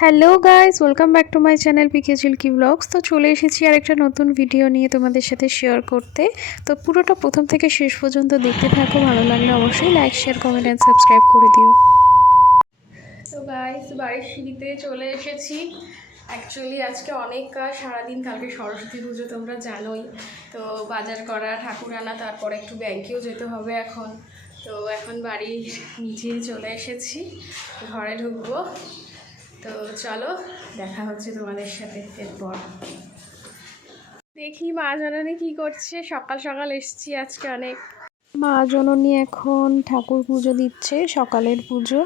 Hello guys, welcome back to my channel PK Chilki vlogs. তো চলে এসেছি আর একটা নতুন ভিডিও নিয়ে তোমাদের সাথে শেয়ার করতে। তো পুরোটা প্রথম থেকে শেষ পর্যন্ত দেখতে থাকো, ভালো লাগলে অবশ্যই like, share, comment and subscribe করে দিও। তো গাইস, বাড়ির সিঁড়িতে চলে এসেছি। অ্যাকচুয়ালি আজকে অনেক কাজ, সারাদিন কালকে সরস্বতী পুজো তোমরা জানোই। তো বাজার করা, ঠাকুর আনা, তারপরে একটু ব্যাংকেও যেতে হবে এখন। তো এখন বাড়ির নিচে চলে এসেছি, ঘরে ঢুকবো। তো চলো, দেখা হচ্ছে তোমাদের সাথে এরপর। দেখি মা জননী কি করছে। সকাল সকাল এসছি আজকে অনেক। মা জননী এখন ঠাকুর পুজো দিচ্ছে, সকালের পুজো।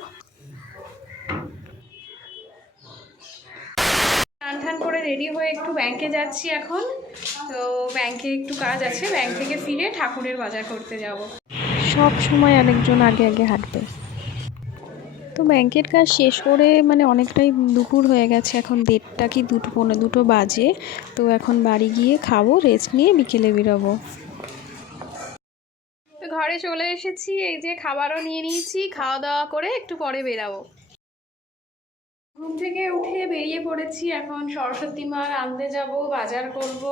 স্নান টান করে রেডি হয়ে একটু ব্যাংকে যাচ্ছি এখন। তো ব্যাংকে একটু কাজ আছে, ব্যাংক থেকে ফিরে ঠাকুরের বাজার করতে যাব। সব সময় আরেকজন আগে আগে হাঁটবে। তো ব্যাংকের কাজ শেষ করে অনেকটাই দুপুর হয়ে গেছে, এখন 1:30 কি 2, পৌনে 2 বাজে। তো এখন বাড়ি গিয়ে খাবো, রেস্ট নিয়ে বিকেলে বেরোবো। তো ঘরে চলে এসেছি, এই যে খাবারও নিয়ে নিয়েছি, খাওয়া দাওয়া করে একটু পরে বেরাবো। ঘুম থেকে উঠে বেরিয়ে পড়েছি, এখন সরস্বতী মার আনতে যাব, বাজার করব।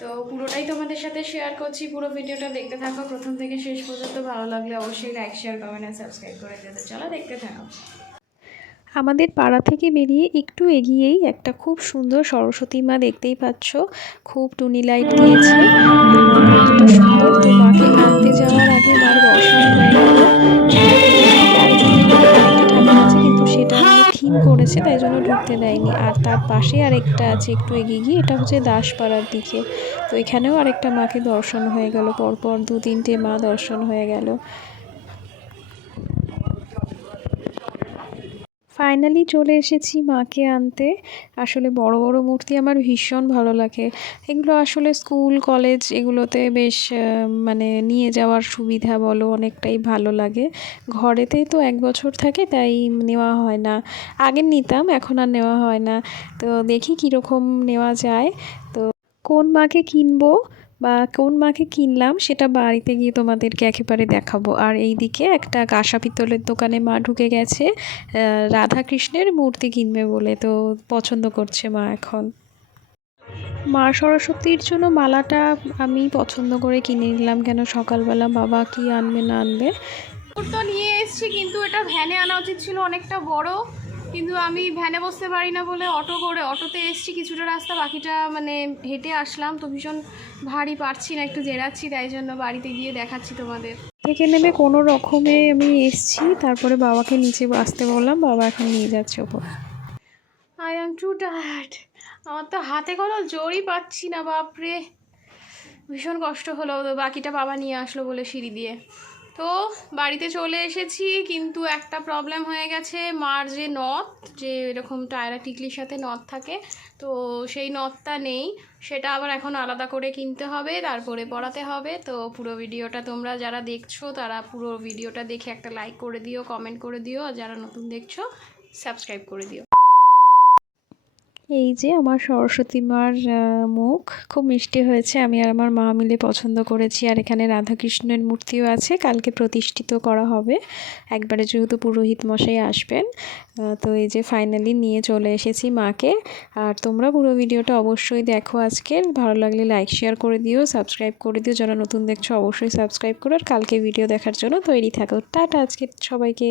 তো পুরোটাই তোমাদের সাথে শেয়ার করছি, পুরো ভিডিওটা দেখতে থাকো প্রথম থেকে শেষ পর্যন্ত। ভালো লাগলে অবশ্যই লাইক, শেয়ার, কমেন্ট আর সাবস্ক্রাইব করে দিতে। চলো দেখতে থাকো। আমাদের পাড়া থেকে বেরিয়ে একটু এগিয়েই একটা খুব সুন্দর সরস্বতী মা, দেখতেই পাচ্ছ, খুব টুনি লাইট দিয়েছে। তো মা কতটা সুন্দর। তো মাকে আনতে যাওয়ার আগে মার দর্শন হয়ে গেল। আরেকদিকে আরেকটা ঠাকুর আছে, কিন্তু সেটা থিম করেছে, তাই জন্য ঢুকতে দেয়নি। আর তার পাশে আরেকটা আছে একটু এগিয়ে গিয়ে, এটা হচ্ছে দাসপাড়ার দিকে। তো এখানেও আরেকটা মাকে দর্শন হয়ে গেল, পরপর 2-3টে মা দর্শন হয়ে গেল। ফাইনালি চলে এসেছি মাকে আনতে। আসলে বড় বড় মূর্তি আমার ভীষণ ভালো লাগে। এগুলো আসলে স্কুল, কলেজ এগুলোতে বেশ নিয়ে যাওয়ার সুবিধা বলো, অনেকটাই ভালো লাগে। ঘরেতেই তো 1 বছর থাকে, তাই নেওয়া হয় না। আগে নিতাম, এখন আর নেওয়া হয় না। তো দেখি কীরকম নেওয়া যায়। তো কোন মাকে কিনবো বা কোন মাকে কিনলাম সেটা বাড়িতে গিয়ে তোমাদেরকে একেবারে দেখাবো। আর এইদিকে একটা কাঁসা পিতলের দোকানে মা ঢুকে গেছে রাধা কৃষ্ণের মূর্তি কিনবে বলে। তো পছন্দ করছে মা এখন। মা সরস্বতীর জন্য মালাটা আমি পছন্দ করে কিনে নিলাম, কেন সকালবেলা বাবা কি আনবে না আনবে। তো নিয়ে এসেছি, কিন্তু এটা ভ্যানে আনা উচিত ছিল, অনেকটা বড়। কিন্তু আমি ভ্যানে বসতে পারি না বলে অটোতে এসেছি কিছুটা রাস্তা, বাকিটা হেঁটে আসলাম। তো ভীষণ ভারী, পারছি না, একটু জেরাচ্ছি, তাই জন্য বাড়িতে গিয়ে দেখাচ্ছি তোমাদের। থেকে নেমে কোনো রকমে আমি এসেছি, তারপরে বাবাকে নিচে আসতে বললাম, বাবা এখন নিয়ে যাচ্ছে ওপর। I am two tired. আমার তো হাতে কোনো জোরই পাচ্ছি না, বাপরে ভীষণ কষ্ট হলো। তো বাকিটা বাবা নিয়ে আসলো বলে সিঁড়ি দিয়ে। তো বাড়িতে চলে এসেছি, কিন্তু একটা প্রবলেম হয়ে গেছে। মার যে নথ, যে এরকম টায়রা টিকলির সাথে নথ থাকে, তো সেই নথটা নেই। সেটা আবার এখন আলাদা করে কিনতে হবে, তারপরে পরাতে হবে। তো পুরো ভিডিওটা তোমরা যারা দেখছো তারা পুরো ভিডিওটা দেখে একটা লাইক করে দিও, কমেন্ট করে দিও, আর যারা নতুন দেখছো সাবস্ক্রাইব করে দিও। এই যে আমার সরস্বতী মার মুখ খুব মিষ্টি হয়েছে, আমি আর আমার মা মিলে পছন্দ করেছি। আর এখানে রাধাকৃষ্ণের মূর্তিও আছে, কালকে প্রতিষ্ঠিত করা হবে একবারে, যেহেতু পুরোহিত মশাই আসবেন। তো এই যে ফাইনালি নিয়ে চলে এসেছি মাকে। আর তোমরা পুরো ভিডিওটা অবশ্যই দেখো আজকের, ভালো লাগলে লাইক, শেয়ার করে দিও, সাবস্ক্রাইব করে দিও, যারা নতুন দেখছো অবশ্যই সাবস্ক্রাইব করো। আর কালকে ভিডিও দেখার জন্য তৈরি থাকো। টাটা আজকে সবাইকে।